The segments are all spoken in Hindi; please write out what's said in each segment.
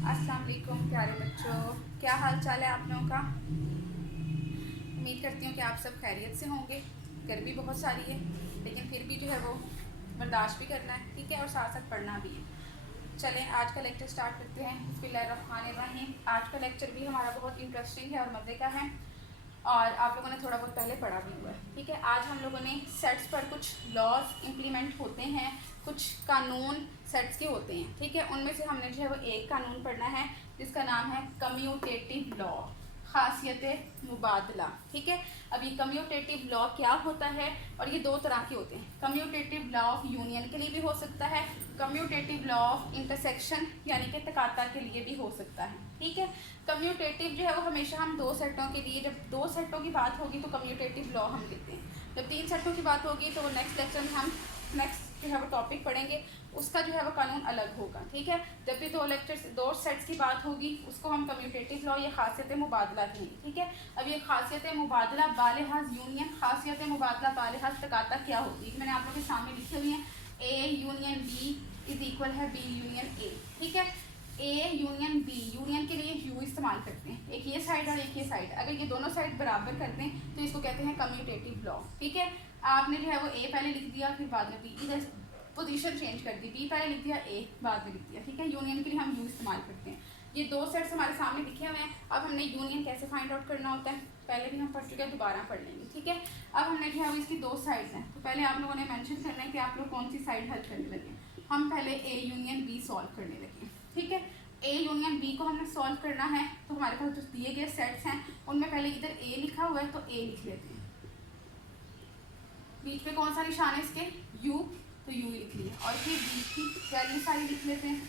अस्सलाम वालेकुम प्यारे बच्चों, क्या हाल चाल है आप लोगों का। उम्मीद करती हूँ कि आप सब खैरियत से होंगे। गर्मी बहुत सारी है लेकिन फिर भी जो है वो बर्दाश्त भी करना है, ठीक है, और साथ साथ पढ़ना भी है। चलें आज का लेक्चर स्टार्ट करते हैं। बिस्मिल्लाहिर्रहमानिर्रहीम। आज का लेक्चर भी हमारा बहुत इंटरेस्टिंग है और मज़े का है और आप लोगों ने थोड़ा बहुत पहले पढ़ा भी हुआ है, ठीक है। आज हम लोगों ने सेट्स पर कुछ लॉज इम्प्लीमेंट होते हैं, कुछ कानून सेट्स के होते हैं, ठीक है। उनमें से हमने जो है वो एक कानून पढ़ना है जिसका नाम है कम्यूटेटिव लॉ, खासियत मुबादला, ठीक है। अब ये कम्यूटेटिव लॉ क्या होता है, और ये दो तरह के होते हैं। कम्यूटेटिव लॉ ऑफ यूनियन के लिए भी हो सकता है, कम्यूटेटिव लॉ ऑफ इंटरसेक्शन यानी कि तकाता के लिए भी हो सकता है, ठीक है। कम्यूटेटिव जो है वो हमेशा हम दो सेटों के लिए, जब दो सेटों की बात होगी तो कम्यूटेटिव लॉ हम लेते हैं। जब तीन सेटों की बात होगी तो नेक्स्ट लेक्चर में हम नेक्स्ट जो है वो टॉपिक पढ़ेंगे, उसका जो है वो कानून अलग होगा, ठीक है। जब भी दो सेट्स की बात होगी उसको हम कम्यूटेटिव लॉ या खासियत मुबादला कहेंगे, ठीक है। अब ये खासियत मुबादला बालिहाज यूनियन, खासियत मुबादला बालिहाज तकाता क्या होती है, मैंने आप लोगों के सामने लिखी हुई है। A union B is equal है बी यूनियन ए, ठीक है। ए यूनियन बी, यूनियन के लिए यू इस्तेमाल करते हैं, एक ये साइड और एक ये साइड, अगर ये दोनों साइड बराबर करते हैं तो इसको कहते हैं कम्यूटेटिव लॉ, ठीक है। आपने जो है वो ए पहले लिख दिया, फिर बाद में बी, इधर पोजीशन चेंज कर दी, बी पहले लिख दिया, ए बाद में लिख दिया, ठीक है। यूनियन के लिए हम यू इस्तेमाल करते हैं। ये दो सेट्स हमारे सामने लिखे हुए हैं। अब हमने यूनियन कैसे फाइंड आउट करना होता है पहले भी हम पढ़ चुके हैं, दोबारा पढ़ लेंगे, ठीक है। अब हमने जो है इसकी दो साइड्स हैं, तो पहले आप लोगों ने मेंशन करना है कि आप लोग कौन सी साइड हल करने लगे। हम पहले ए यूनियन बी सॉल्व करने लगे, ठीक है। ए यूनियन बी को हमने सॉल्व करना है तो हमारे पास जो दिए गए सेट्स हैं उनमें पहले इधर ए लिखा हुआ है तो ए लिख लेते हैं। बीच पे कौन सा निशान है इसके, यू, तो यू लिख लिया, और फिर बी की वैल्यू सारी लिख लेते हैं,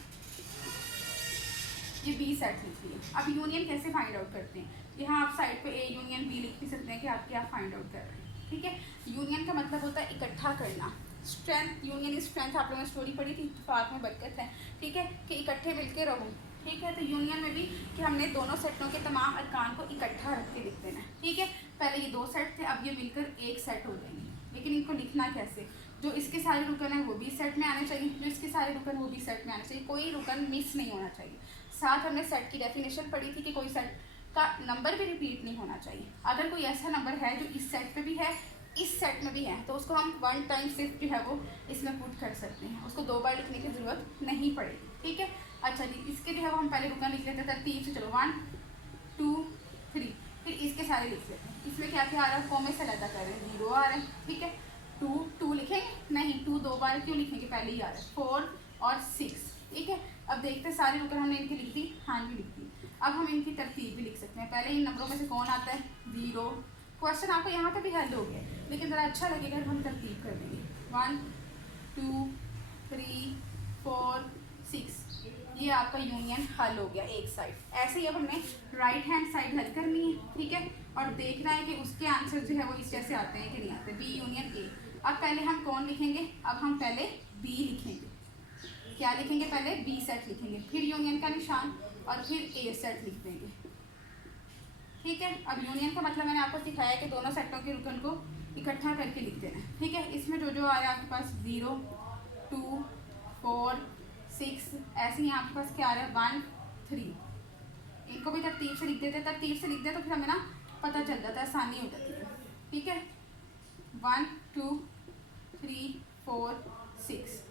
ये बी सेट लिख लिया। अब यूनियन कैसे फाइंड आउट करते हैं, यहाँ आप साइड पे ए यूनियन बी लिख भी सकते हैं कि आप क्या फाइंड आउट कर रहे हैं, ठीक है। यूनियन का मतलब होता है इकट्ठा करना, स्ट्रेंथ, यूनियन इज स्ट्रेंथ, आप लोगों ने स्टोरी पढ़ी थी, इत्तेफाक में बरकत है, ठीक है, कि इकट्ठे मिलके रहो, ठीक है। तो यूनियन में भी कि हमने दोनों सेटों के तमाम अरकान को इकट्ठा रख के लिख देना है, ठीक है। पहले ये दो सेट थे, अब ये मिलकर एक सेट हो जाएंगे, लेकिन इनको लिखना कैसे, जो इसके सारे रुकन है वो भी सेट में आने चाहिए, जो इसके सारे रुकन वो भी सेट में आने चाहिए, कोई रुकन मिस नहीं होना चाहिए। साथ हमने सेट की डेफिनेशन पढ़ी थी कि कोई सेट का नंबर भी रिपीट नहीं होना चाहिए। अगर कोई ऐसा नंबर है जो इस सेट पे भी है इस सेट में भी है तो उसको हम वन टाइम सिर्फ जो है वो इसमें पुट कर सकते हैं, उसको दो बार लिखने की ज़रूरत नहीं पड़ेगी, ठीक है। अच्छा जी, इसके जो है वो हम पहले रुकन लिख लेते हैं तरतीब से, चलो 1 2 3, फिर इसके सारे लिख लेते हैं। इसमें क्या क्या आ रहा है, कॉमे से अलग कर रहे हैं, 0 आ रहे हैं, ठीक है। 2 लिखेंगे नहीं, 2 दो बार क्यों लिखेंगे, पहले ही आ रहा है 4 और 6, ठीक है। अब देखते हैं सारे रुकन हमने इनकी लिख दी, हाँ भी लिख दी। अब हम इनकी तरतीब भी लिख सकते हैं, पहले इन नंबरों में से कौन आता है, 0। क्वेश्चन आपको यहाँ पे भी हल हो गया लेकिन ज़रा अच्छा लगेगा जब हम तरतीब कर देंगे, 1 2 3 4 6, ये आपका यूनियन हल हो गया एक साइड। ऐसे ही अब हमने राइट हैंड साइड हल करनी है, ठीक है, और देखना है कि उसके आंसर जो है वो इस जैसे आते हैं कि नहीं आते, बी यूनियन ए। अब पहले हम कौन लिखेंगे, अब हम पहले बी लिखेंगे, क्या लिखेंगे, पहले बी सेट लिखेंगे, फिर यूनियन का निशान और फिर ए सेट लिख देंगे, ठीक है। अब यूनियन का मतलब मैंने आपको सिखाया कि दोनों सेटों के रुकन को इकट्ठा करके लिख देना है, ठीक है। इसमें जो जो आया आपके पास 0 2 4 6, ऐसे ही आपके पास क्या आ रहा है 1 3, इनको भी तरतीब से लिख देते हैं, तरतीब से लिख दे तो फिर हमें ना पता चल जाता है, आसानी हो जाती है, ठीक है। 1 2 3 4 6,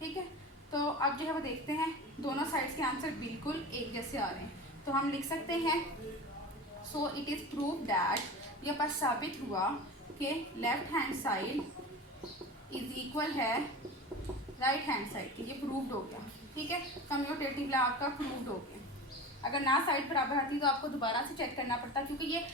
ठीक है। तो अब जो है वो देखते हैं दोनों साइड्स के आंसर बिल्कुल एक जैसे आ रहे हैं, तो हम लिख सकते हैं so it is prove that, ये पास साबित हुआ कि left hand side is equal है राइट हैंड साइड की, ये प्रूव्ड हो गया, ठीक है। कम्यूटेटिव लॉ आपका प्रूव्ड हो गया। अगर ना साइड बराबर आती तो आपको दोबारा से चेक करना पड़ता, क्योंकि ये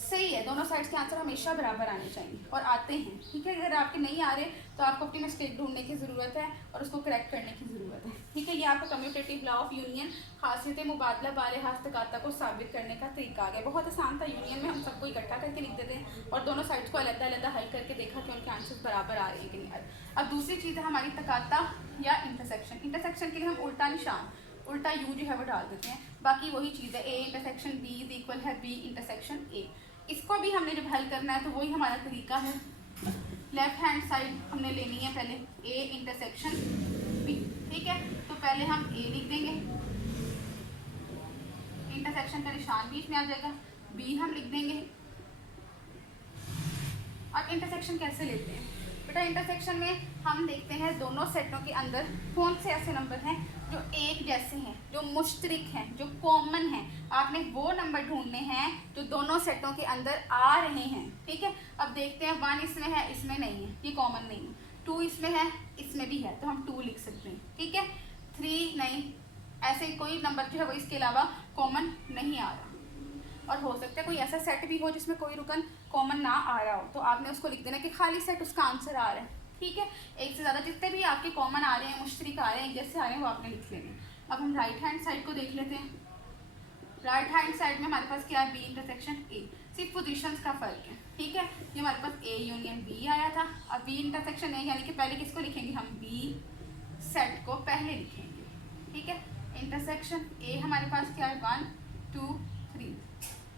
सही है, दोनों साइड्स के आंसर हमेशा बराबर आने चाहिए और आते हैं, ठीक है। अगर आपके नहीं आ रहे तो आपको अपनी मिस्टेक ढूंढने की ज़रूरत है और उसको करेक्ट करने की ज़रूरत है, ठीक है। ये आपका कम्यूटेटिव लॉ ऑफ यूनियन, खासियत मुबादला बालिहाज तकाता को साबित करने का तरीका आ गया। बहुत आसान था, यूनियन में हम सबको इकट्ठा करके लिख देते हैं और दोनों साइड्स को अलग अलग हल करके देखा कि उनके आंसर बराबर आ रहे हैं कि नहीं आ रहे। अब दूसरी चीज़ है हमारी तकाता या इंटरसेक्शन। इंटरसेक्शन के लिए हम उल्टा निशान, उल्टा यू जो है वो डाल देते हैं, बाकी वही चीज़ है, A intersection B is equal है बी इंटरसेक्शन ए। इसको भी हमने जब हल करना है तो वही हमारा तरीका है, लेफ्ट हैंड साइड हमने लेनी है पहले ए इंटरसेक्शन बी, ठीक है। तो पहले हम ए लिख देंगे, इंटरसेक्शन का निशान बीच में आ जाएगा, बी हम लिख देंगे। अब इंटरसेक्शन कैसे लेते हैं बेटा? इंटरसेक्शन में हम देखते हैं दोनों सेटों के अंदर कौन से ऐसे नंबर हैं जो एक जैसे हैं, जो मुश्तरिक हैं, जो कॉमन हैं। आपने वो नंबर ढूंढने हैं जो दोनों सेटों के अंदर आ रहे हैं, ठीक है। अब देखते हैं 1 इसमें है, इसमें नहीं है, ये कॉमन नहीं है। 2 इसमें है, इसमें भी है, तो हम 2 लिख सकते हैं, ठीक है। 3 नहीं, ऐसे कोई नंबर जो है वो इसके अलावा कॉमन नहीं आ रहा। और हो सकता है कोई ऐसा सेट भी हो जिसमें कोई रुकन कॉमन ना आ रहा हो, तो आपने उसको लिख देना कि खाली सेट उसका आंसर आ रहा है, ठीक है। एक से ज़्यादा जितने भी आपके कॉमन आ रहे हैं, मुश्तरिक आ रहे हैं, जैसे आ रहे हैं, वो आपने लिख लेने। अब हम राइट हैंड साइड को देख लेते हैं। राइट हैंड साइड में हमारे पास क्या है? बी इंटरसेक्शन ए, सिर्फ पोजीशंस का फर्क है, ठीक है। ये हमारे पास ए यूनियन बी आया था। अब बी इंटरसेक्शन ए यानी कि पहले किसको लिखेंगे हम? बी सेट को पहले लिखेंगे, ठीक है। इंटरसेक्शन ए हमारे पास क्या है? 1 2 3।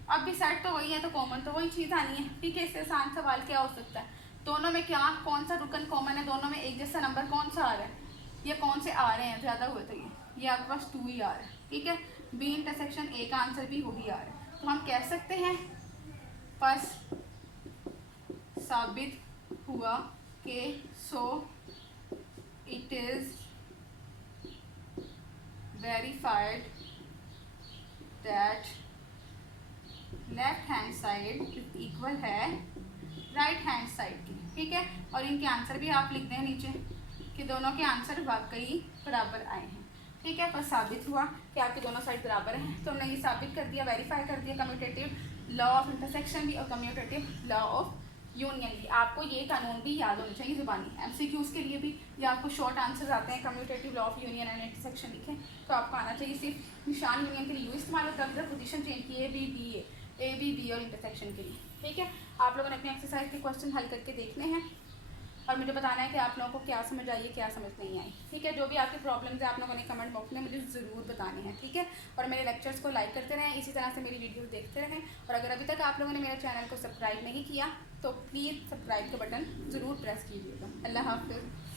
अब भी सेट तो वही है, तो कॉमन तो वही चीज़ आनी है, ठीक है। इससे आसान सवाल क्या हो सकता है? दोनों में क्या कौन सा रुकन कॉमन है? दोनों में एक जैसा नंबर कौन सा आ रहा है? ये कौन से आ रहे हैं ज़्यादा हुए? तो ये आपके पास 2 ही आ रहा है, ठीक है। बी इंटरसेक्शन ए का आंसर भी वही आ रहा है। तो हम कह सकते हैं फर्स्ट साबित हुआ कि so it is verified that left hand side equal है राइट हैंड साइड की, ठीक है। और इनके आंसर भी आप लिख दें नीचे कि दोनों के आंसर वाकई बराबर आए हैं, ठीक है। पर साबित हुआ कि आपके दोनों साइड बराबर हैं, तो हमने ये साबित कर दिया, वेरीफाई कर दिया। कम्यूटेटिव लॉ ऑफ इंटरसेक्शन भी और कम्यूटेटिव लॉ ऑफ यूनियन भी। आपको ये कानून भी याद होने चाहिए ज़ुबानी, MCQs के लिए भी, या आपको शॉर्ट आंसर आते हैं commutative law of union and intersection लिखें तो आपको आना चाहिए। सिर्फ निशान यूनियन के लिए यू इस्तेमाल होता है, पोजीशन चेंज की ए बी बी और इंटरसेक्शन के लिए, ठीक है। आप लोगों ने अपने एक्सरसाइज के क्वेश्चन हल करके देखने हैं और मुझे बताना है कि आप लोगों को क्या समझ आई है, क्या समझ नहीं आई, ठीक है। जो भी आपकी प्रॉब्लम्स है आप लोगों ने कमेंट बॉक्स में मुझे ज़रूर बताने हैं, ठीक है। और मेरे लेक्चर्स को लाइक करते रहें, इसी तरह से मेरी वीडियोस देखते रहें। और अगर अभी तक आप लोगों ने मेरे चैनल को सब्सक्राइब नहीं किया तो प्लीज़ सब्सक्राइब का बटन ज़रूर प्रेस कीजिएगा। अल्लाह हाफ़िज़।